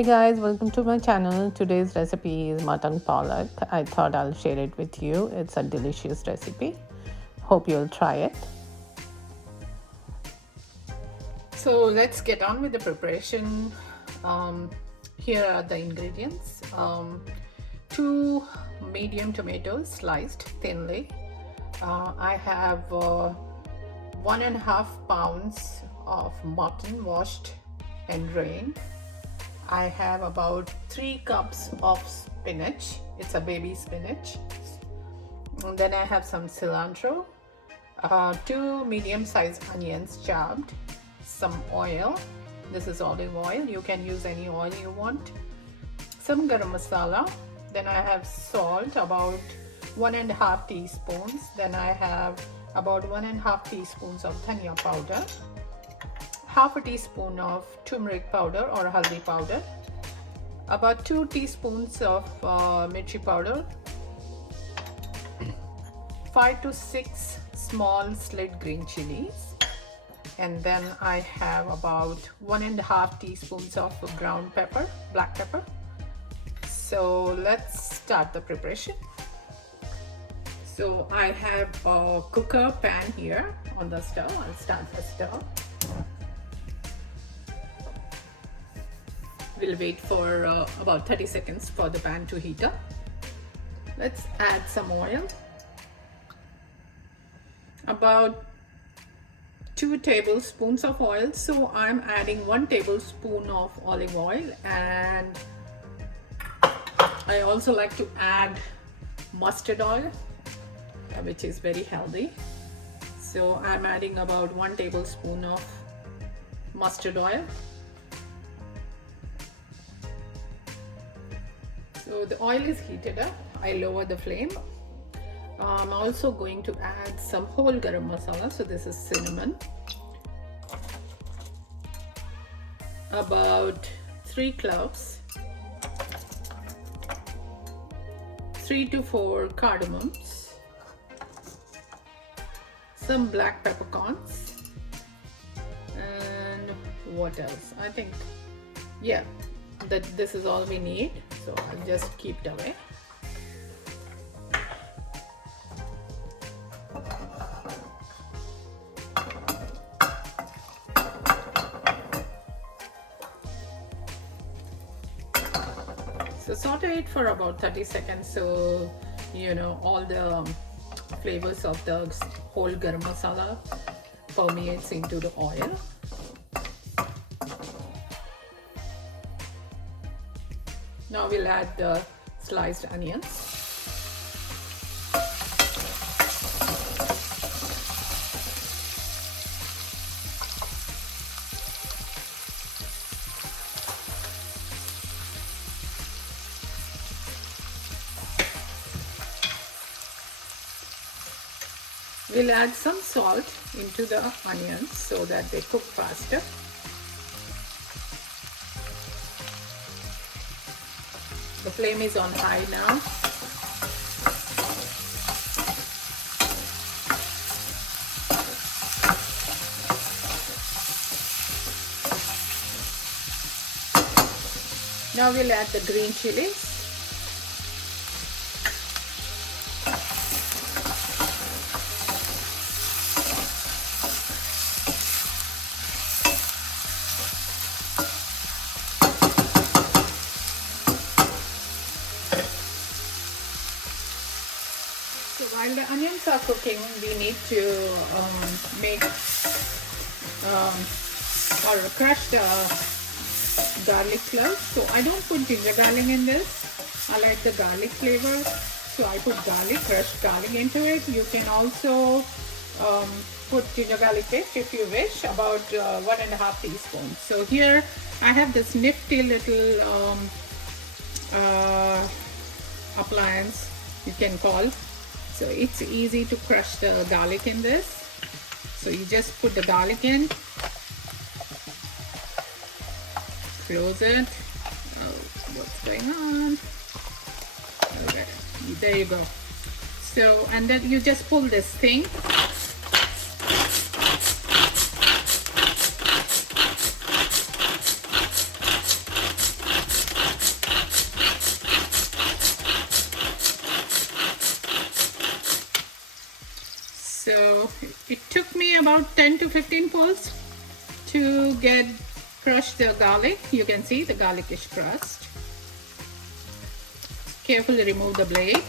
Hey guys, welcome to my channel. Today's recipe is mutton palak. I thought I'll share it with you. It's a delicious recipe. Hope you'll try it. So let's get on with the preparation. Here are the ingredients. 2 medium tomatoes sliced thinly. I have 1.5 pounds of mutton washed and drained. I have about 3 cups of spinach. It's a baby spinach. And then I have some cilantro, 2 medium-sized onions chopped, some oil. This is olive oil. You can use any oil you want. Some garam masala. Then I have salt, about 1.5 teaspoons. Then I have about 1.5 teaspoons of dhania powder. Half a teaspoon of turmeric powder or haldi powder, about 2 teaspoons of mirchi powder, 5 to 6 small slit green chilies, and then I have about 1.5 teaspoons of ground pepper, black pepper. So let's start the preparation. So I have a cooker pan here on the stove. I'll start the stove. We'll wait for about 30 seconds for the pan to heat up. Let's add some oil. About 2 tablespoons of oil. So I'm adding 1 tablespoon of olive oil, and I also like to add mustard oil, which is very healthy. So I'm adding about 1 tablespoon of mustard oil. So the oil is heated up. I lower the flame. I'm also going to add some whole garam masala. So this is cinnamon. About 3 cloves. 3 to 4 cardamoms. Some black peppercorns. And what else? I think, yeah, that this is all we need. So I'll just keep it away. So saute it for about 30 seconds, so you know all the flavors of the whole garam masala permeates into the oil. Now we'll add the sliced onions. We'll add some salt into the onions so that they cook faster. The flame is on high now. Now we'll add the green chilies. So while the onions are cooking, we need to make or crush the garlic cloves. So I don't put ginger garlic in this. I like the garlic flavor, so I put crushed garlic into it. You can also put ginger garlic paste if you wish, about 1.5 teaspoons. So here I have this nifty little appliance, you can call. So it's easy to crush the garlic in this. So you just put the garlic in, close it. Oh, what's going on? Okay, there you go. So, and then you just pull this thing. me about 10 to 15 pulls to crush the garlic. You can see the garlic is crushed. Carefully remove the blade.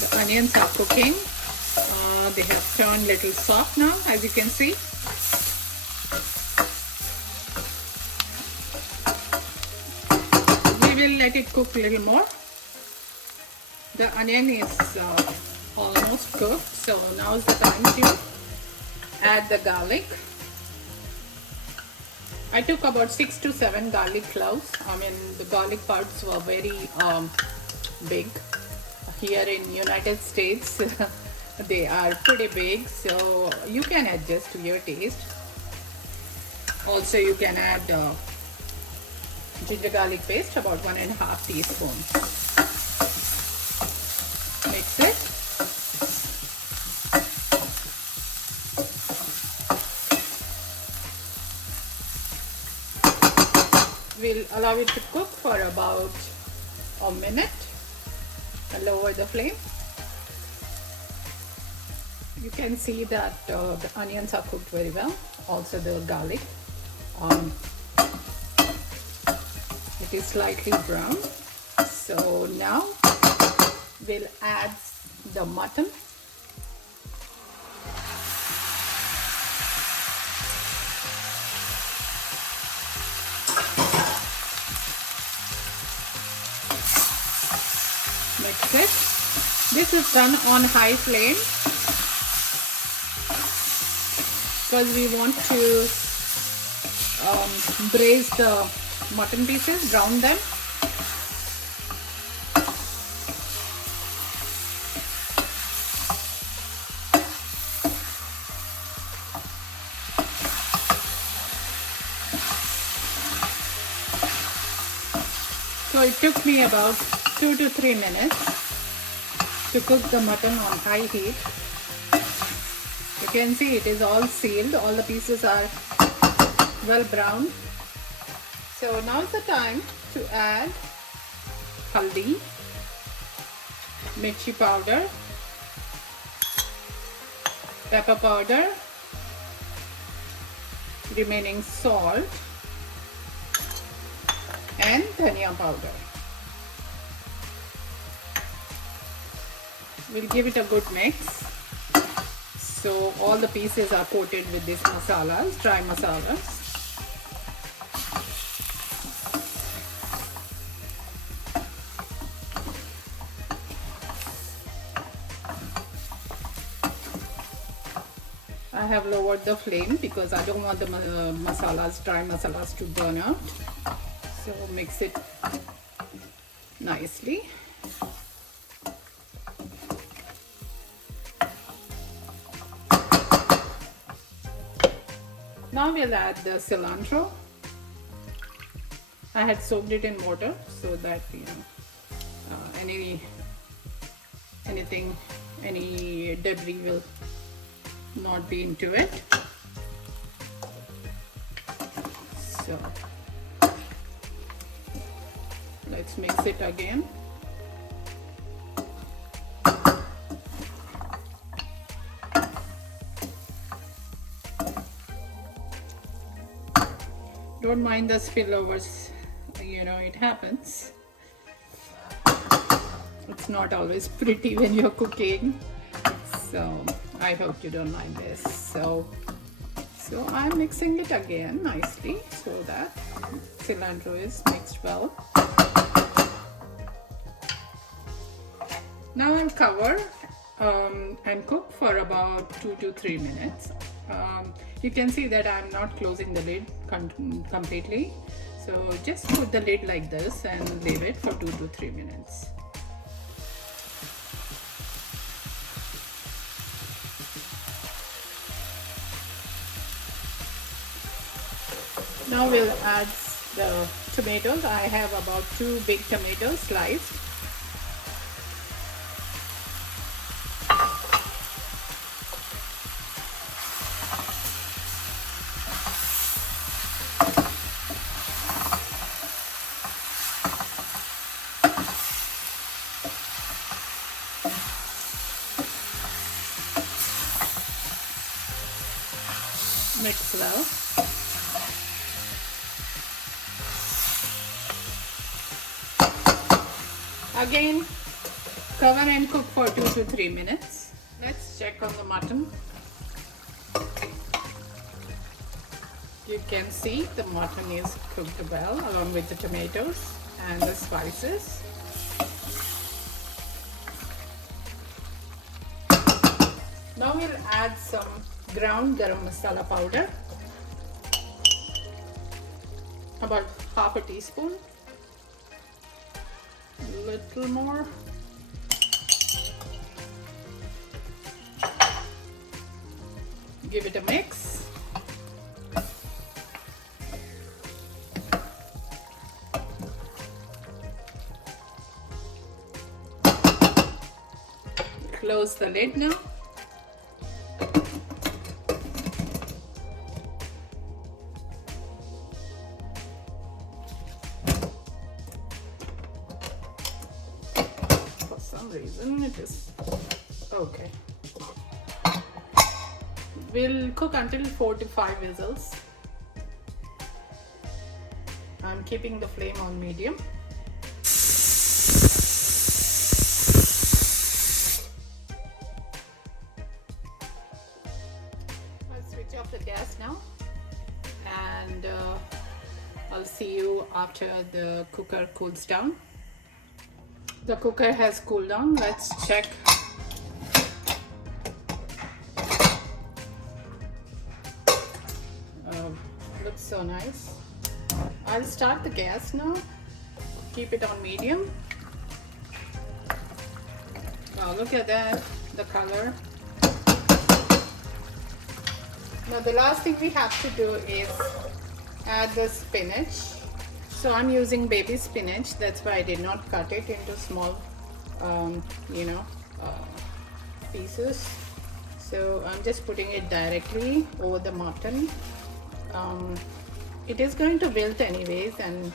The onions are cooking. They have turned little soft now, as you can see. We will let it cook a little more. The onion is almost cooked, so now is the time to add the garlic. I took about 6 to 7 garlic cloves. I mean, the garlic parts were very big. Here in United States they are pretty big, so you can adjust to your taste. Also you can add ginger garlic paste, about 1.5 teaspoons. Mix it. We'll allow it to cook for about a minute. Lower the flame. You can see that the onions are cooked very well. Also the garlic. It is slightly brown. So now we'll add the mutton. Mix it. This is done on high flame because we want to braise the mutton pieces, brown them. So it took me about 2 to 3 minutes to cook the mutton on high heat. You can see it is all sealed, all the pieces are well browned. So now is the time to add haldi, mirchi powder, pepper powder, remaining salt and dhania powder. We'll give it a good mix so all the pieces are coated with these masalas, dry masalas. I have lowered the flame because I don't want the masalas, dry masalas to burn out. So mix it nicely. Now we'll add the cilantro. I had soaked it in water so that any debris will not be into it. So let's mix it again. Don't mind the spillovers, it happens. It's not always pretty when you're cooking, so I hope you don't mind this. So I'm mixing it again nicely so that cilantro is mixed well. Now I'll cover and cook for about 2 to 3 minutes. You can see that I'm not closing the lid completely. So just put the lid like this and leave it for 2 to 3 minutes. Now we'll add the tomatoes. I have about 2 big tomatoes sliced. Mix well. Again, cover and cook for 2 to 3 minutes. Let's check on the mutton. You can see the mutton is cooked well along with the tomatoes and the spices. Now we'll add some ground garam masala powder, about half a teaspoon, a little more. Give it a mix. Close the lid now. For some reason it is okay. We'll cook until 4 to 5 whistles. I'm keeping the flame on medium. I'll switch off the gas now, and I'll see you after the cooker cools down. The cooker has cooled down. Let's check. Looks so nice. I'll start the gas now. Keep it on medium. Wow, look at that, the color. Now the last thing we have to do is add the spinach. So I'm using baby spinach, that's why I did not cut it into small pieces. So I'm just putting it directly over the mutton. It is going to wilt anyways, and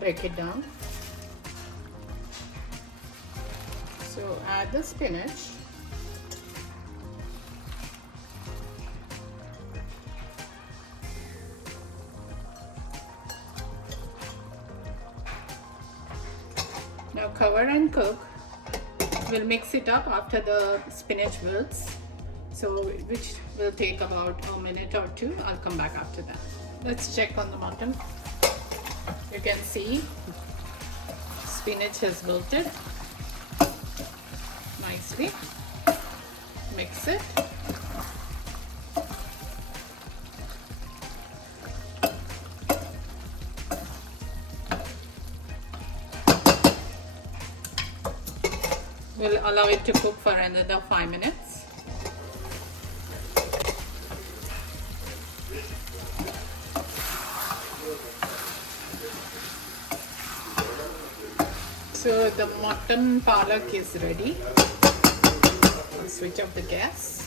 break it down. So add the spinach. Now cover and cook. We'll mix it up after the spinach wilts, so which will take about a minute or two. I'll come back after that. Let's check on the mutton. You can see spinach has wilted nicely. Mix it. We'll allow it to cook for another 5 minutes. So the mutton palak is ready. I'll switch off the gas.